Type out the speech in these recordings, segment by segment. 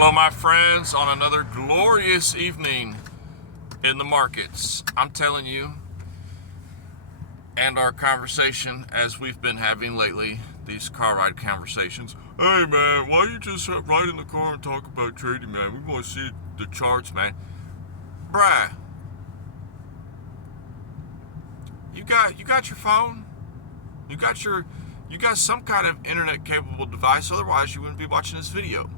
Hello, my friends, on another glorious evening in the markets. I'm telling you, and our conversation as we've been having lately, these car ride conversations. Hey, man, why you just ride in the car and talk about trading, man? We want to see the charts, man. Bruh, you got your phone? You got some kind of internet capable device, otherwise you wouldn't be watching this video.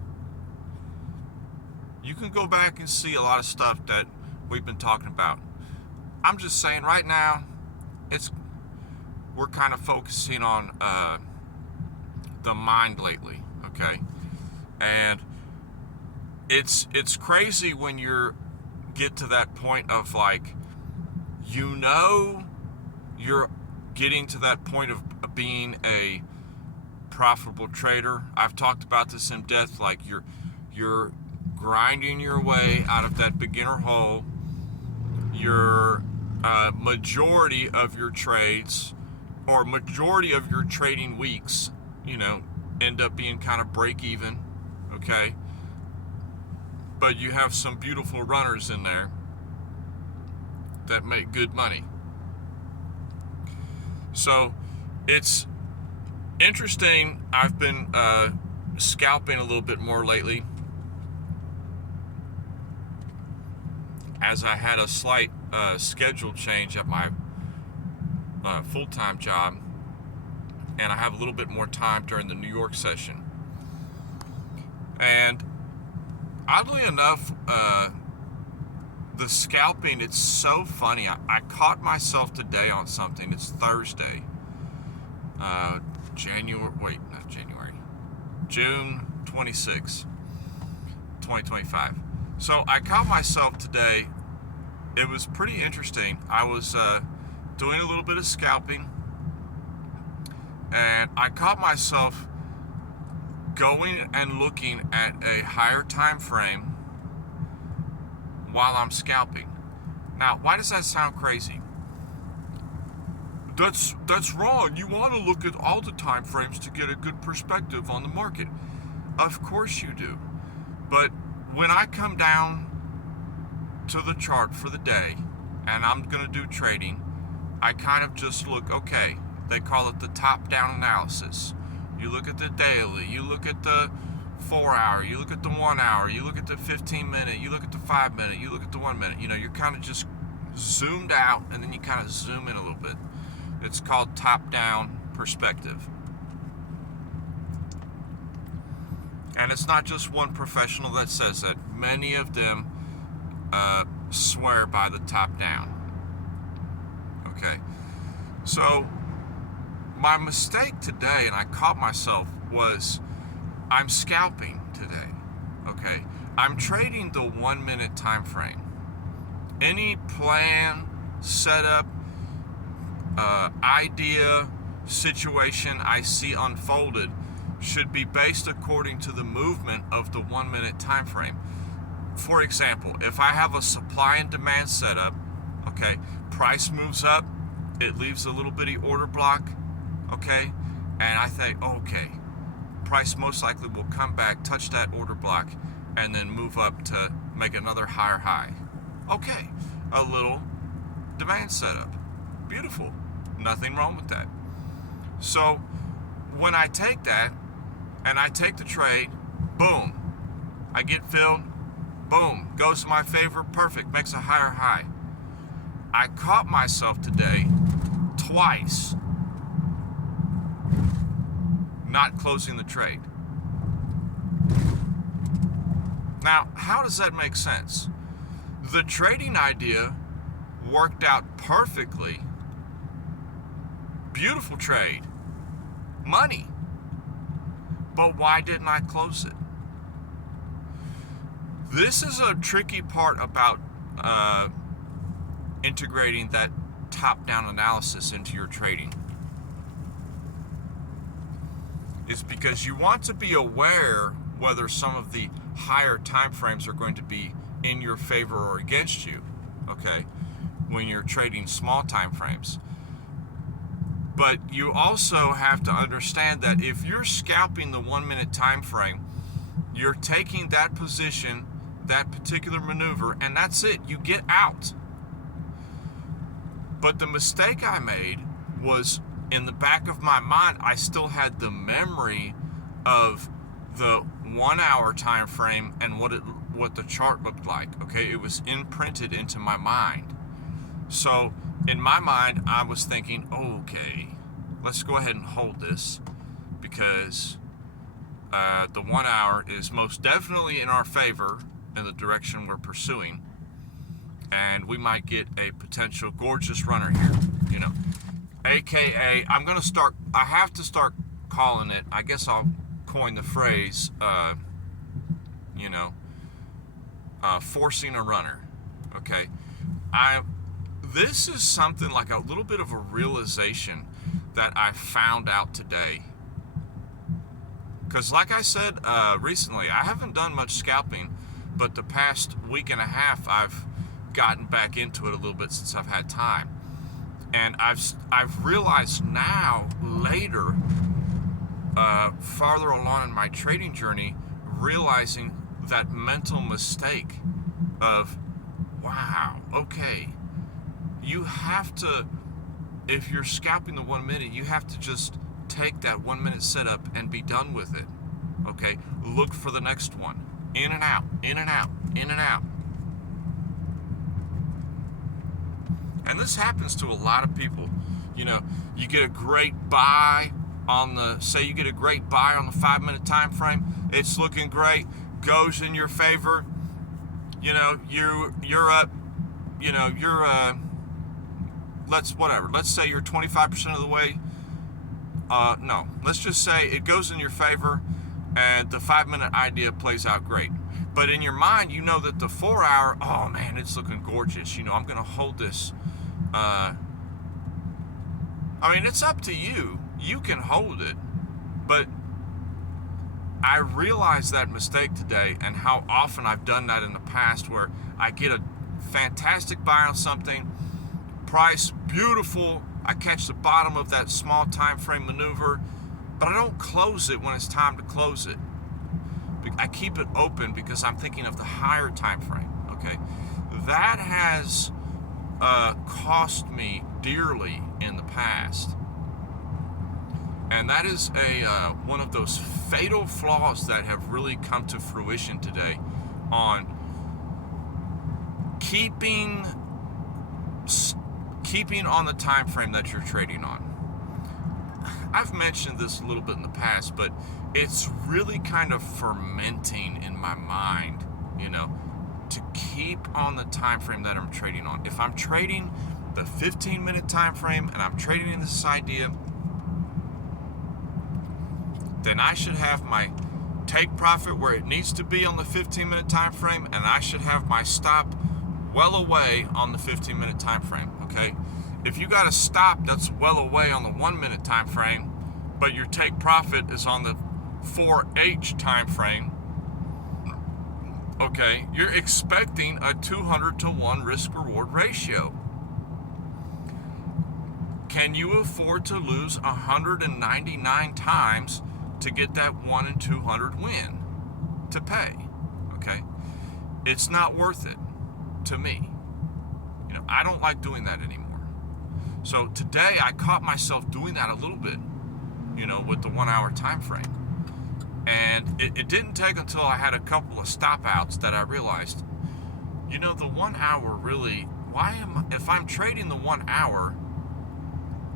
You can go back and see a lot of stuff that we've been talking about. I'm just saying right now, we're kind of focusing on the mind lately, okay? And it's crazy when you get to that point of like, you're getting to that point of being a profitable trader. I've talked about this in depth, like you're grinding your way out of that beginner hole. Your majority of your trades, or majority of your trading weeks, end up being kind of break even, okay? But you have some beautiful runners in there that make good money. So it's interesting. I've been scalping a little bit more lately, as I had a slight schedule change at my full-time job, and I have a little bit more time during the New York session. And oddly enough, the scalping, it's so funny. I caught myself today on something. It's Thursday, June 26, 2025. So I caught myself today. It was pretty interesting. I was doing a little bit of scalping, and I caught myself going and looking at a higher time frame while I'm scalping. Now, why does that sound crazy? That's wrong. You want to look at all the time frames to get a good perspective on the market. Of course you do. But when I come down to the chart for the day and I'm going to do trading, I kind of just look, okay, they call it the top-down analysis. You look at the daily, you look at the 4-hour, you look at the 1-hour, you look at the 15-minute, you look at the 5-minute, you look at the 1-minute. You're kind of just zoomed out, and then you kind of zoom in a little bit. It's called top-down perspective. And it's not just one professional that says that. Many of them swear by the top down. Okay. So my mistake today, and I caught myself, was I'm scalping today. Okay. I'm trading the 1-minute time frame. Any plan, setup, idea, situation I see unfolded should be based according to the movement of the 1-minute time frame. For example, if I have a supply and demand setup, okay, price moves up, it leaves a little bitty order block, okay, and I think, okay, price most likely will come back, touch that order block, and then move up to make another higher high. Okay, a little demand setup. Beautiful. Nothing wrong with that. So when I take that, and I take the trade, boom, I get filled, boom, goes to my favor, perfect, makes a higher high. I caught myself today twice not closing the trade. Now, how does that make sense? The trading idea worked out perfectly. Beautiful trade. Money. But why didn't I close it? This is a tricky part about integrating that top-down analysis into your trading. It's because you want to be aware whether some of the higher time frames are going to be in your favor or against you, okay, when you're trading small time frames. But you also have to understand that if you're scalping the 1-minute time frame, You're taking that position, that particular maneuver, and that's it. You get out. But the mistake I made was, in the back of my mind, I still had the memory of the 1 hour time frame and what the chart looked like. Okay, it was imprinted into my mind. So in my mind, I was thinking, okay, let's go ahead and hold this, because the 1 hour is most definitely in our favor in the direction we're pursuing, and we might get a potential gorgeous runner here, AKA, I have to start calling it, I guess I'll coin the phrase, forcing a runner. Okay, this is something like a little bit of a realization that I found out today. Because like I said recently, I haven't done much scalping, but the past week and a half I've gotten back into it a little bit since I've had time. And I've realized now, later, farther along in my trading journey, realizing that mental mistake of, wow, okay, you have to, if you're scalping the 1 minute, you have to just take that 1 minute setup and be done with it. Okay, look for the next one. In and out, in and out, in and out. And this happens to a lot of people. You get a great buy on the 5 minute time frame. It's looking great, goes in your favor. You're up, let's say you're 25% of the way. No, let's just say it goes in your favor and the 5 minute idea plays out great. But in your mind, you know that the 4 hour, oh man, it's looking gorgeous. I'm going to hold this. It's up to you. You can hold it. But I realized that mistake today, and how often I've done that in the past, where I get a fantastic buy on something, price beautiful, I catch the bottom of that small time frame maneuver, but I don't close it when it's time to close it. I keep it open because I'm thinking of the higher time frame. Okay, that has cost me dearly in the past, and that is one of those fatal flaws that have really come to fruition today on keeping on the time frame that you're trading on. I've mentioned this a little bit in the past, but it's really kind of fermenting in my mind, to keep on the time frame that I'm trading on. If I'm trading the 15-minute time frame and I'm trading in this idea, then I should have my take profit where it needs to be on the 15-minute time frame, and I should have my stop well away on the 15-minute time frame. Okay, if you got a stop that's well away on the 1 minute time frame, but your take profit is on the 4H time frame, okay, you're expecting a 200-to-1 risk-reward ratio. Can you afford to lose 199 times to get that 1 in 200 win to pay? Okay, it's not worth it to me. I don't like doing that anymore. So today I caught myself doing that a little bit, with the 1 hour time frame. And it didn't take until I had a couple of stop outs that I realized, the 1 hour really, if I'm trading the 1 hour,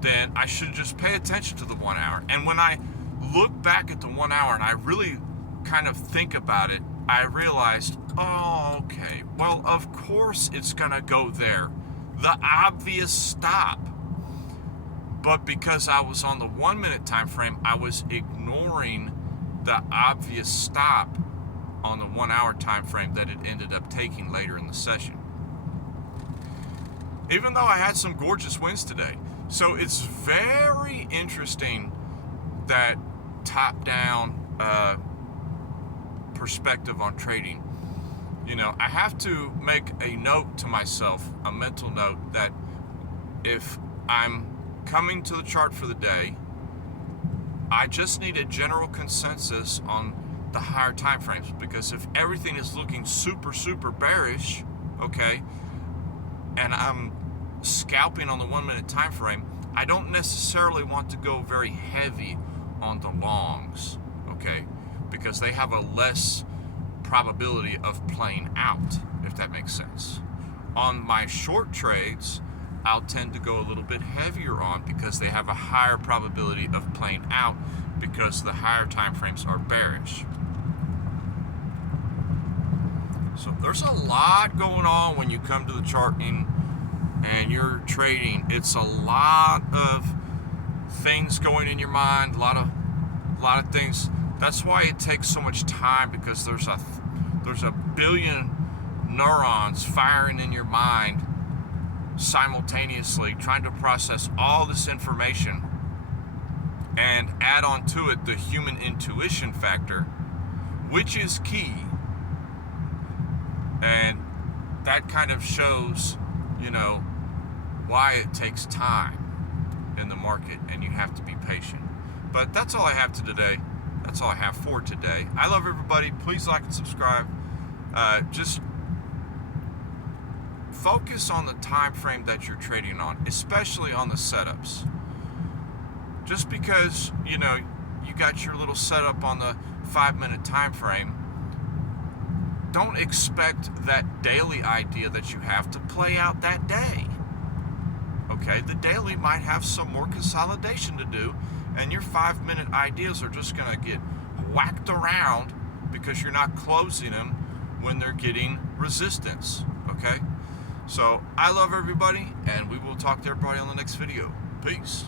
then I should just pay attention to the 1 hour. And when I look back at the 1 hour and I really kind of think about it, I realized, oh, okay, well, of course it's gonna go there, the obvious stop. But because I was on the 1 minute time frame, I was ignoring the obvious stop on the 1 hour time frame that it ended up taking later in the session. Even though I had some gorgeous wins today. So it's very interesting, that top-down perspective on trading. I have to make a note to myself, a mental note, that if I'm coming to the chart for the day, I just need a general consensus on the higher time frames, because if everything is looking super bearish, okay, and I'm scalping on the 1 minute time frame, I don't necessarily want to go very heavy on the longs, okay, because they have a less probability of playing out, if that makes sense. On my short trades, I'll tend to go a little bit heavier on because they have a higher probability of playing out because the higher time frames are bearish. So there's a lot going on when you come to the charting and you're trading. It's a lot of things going in your mind, a lot of things. That's why it takes so much time, because there's a billion neurons firing in your mind simultaneously, trying to process all this information and add on to it the human intuition factor, which is key. And that kind of shows, you know, why it takes time in the market, and you have to be patient. But that's all I have today. That's all I have for today. I love everybody. Please like and subscribe. Just focus on the time frame that you're trading on, especially on the setups. Just because, you know, you got your little setup on the 5 minute time frame, don't expect that daily idea that you have to play out that day. Okay, the daily might have some more consolidation to do, and your 5 minute ideas are just going to get whacked around because you're not closing them when they're getting resistance. Okay, so I love everybody, and we will talk to everybody on the next video. Peace.